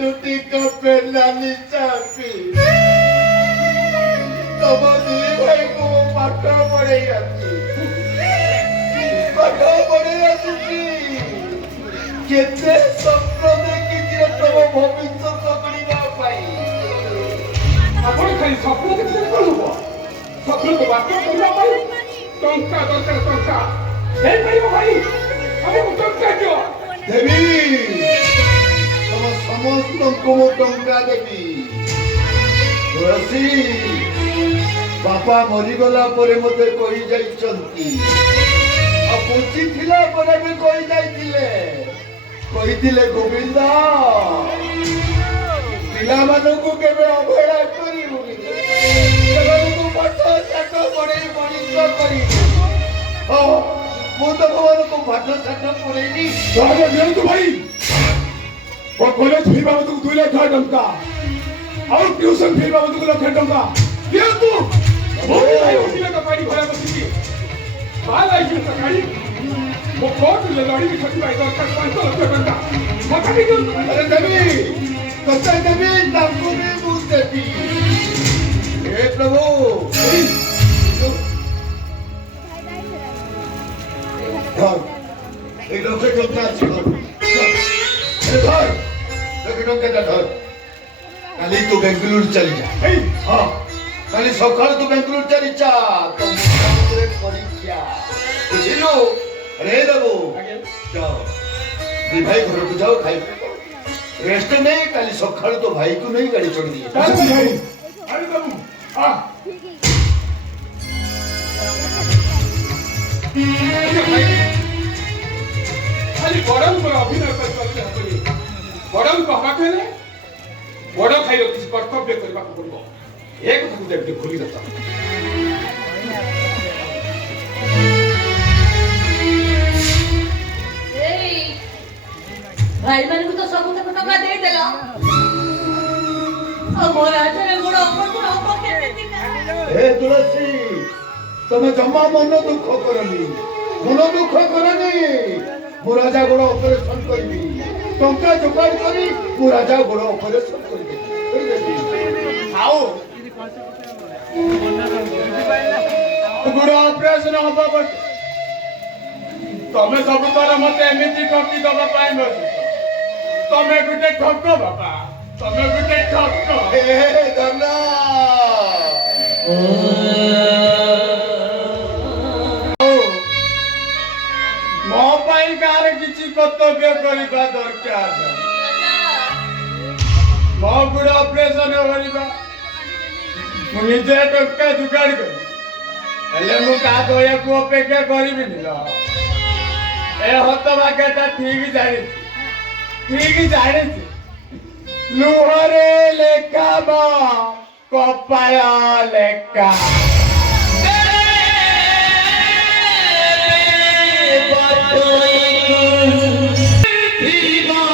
रुटी कपे नाली चापी तब दी भाई को पाठ पढ़े केते स्वप्न देखी तब भविष्य पकड़ा पाई ଆପଣ ଖାଲି ସ୍ୱପ୍ନ ଦେଖିଲେ କ'ଣ ହବ? ସ୍ୱପ୍ନକୁ ବାସ୍ତବ କରିବା ପାଇଁ ଟଙ୍କା ଦରକାର ଟଙ୍କା ହେଇପାରିବ ଭାଇ ଆମକୁ ଟଙ୍କା ଦିଅ ଦେବି ତମ ସମସ୍ତଙ୍କୁ ମୁଁ ଟଙ୍କା ଦେବି ତୁଳସୀ ବାପା ମରିଗଲା ପରେ ମୋତେ କହି ଯାଇଛନ୍ତି ଆଉ ବଞ୍ଚିଥିଲା ପରେ ବି କହି ଯାଇଥିଲେ କହିଥିଲେ ଗୋବିନ୍ଦ ପିଲାମାନଙ୍କୁ କେବେ ଅବହେଳା କରିବୁନି ସେମାନଙ୍କୁ ପାଠ ଶାଠ ପଢ଼େଇ ମଣିଷ କରିବୁ ହଁ ମୁଁ ତ ଭଗବାନଙ୍କୁ ପାଠ ଶାଠ ପଢ଼େଇନି ସହଜ ଦିଅନ୍ତୁ ଭାଇ ଓ କଲେଜ ଫି ବାବଦକୁ 2 ଲକ୍ଷ ଟଙ୍କା ଆଉ ଟ୍ୟୁସନ ଫି ବାବଦକୁ 1 ଲକ୍ଷ ଟଙ୍କା ଦିଅନ୍ତୁ ମୁଁ ଭାଇ ଓକିଲ ପାଣି ଭରା ବସିଛି ବାହା ଲାଇସେନ୍ସ କାଢ଼ି ମୋ କୋର୍ଟରେ ଲଢ଼ିବି ସେଥିପାଇଁ ଦରକାର 5 ଲକ୍ଷ ଟଙ୍କା ମୋତେ ବି ଦିଅନ୍ତୁ अरे देवी कच्चा देवी ताकू भी मुझ देवी हे प्रभु धर एक लोके टोका धर अरे धर लोके टोका धर काली तू बेंगलुरु चली जा हाँ काली सकाळ तू बेंगलुरु चली जा तो मुझे परीक्षा बुझिलो अरे देवो जाओ दी भाई घर को जाओ खाई रेस्ट नहीं काली सकाळ तो भाई को नहीं गाड़ी छोड़ दी अरे भाई अरे बाबू आ खाली बड़न को अभिनय कर चलते हतनी बड़न को हवा कहले बड़ खाइरो किसी कर्तव्य करबा को पड़बो एक को देखते खुली रहता भाई मन को तो सब टका दे देला अब मोरा चले गोड़ा ऊपर को खेलते दिखा हे तुलसी तमे जम्मा मन दुख करनी मन दुख करनी मु राजा गोड़ ऑपरेशन करबी टंका जुगाड़ करी मु राजा गोड़ ऑपरेशन करबी आओ गोड़ ऑपरेशन होबा बट तमे सब तर मते एमिति ठकी दबा पाई न तमे गुटे ठक बाबा तमे गुटे ठक हे धन्ना मो पाई कार किछि कर्तव्य करिबा दरकार मो गुड ऑपरेशन होइबा मु निजे टका जुगाड़ कर हेले मु का दोया को अपेक्षा करिबिनी ल ए हत बाकेटा ठीक जाने लुहरे लेखा बा कपाया लेखा धीमा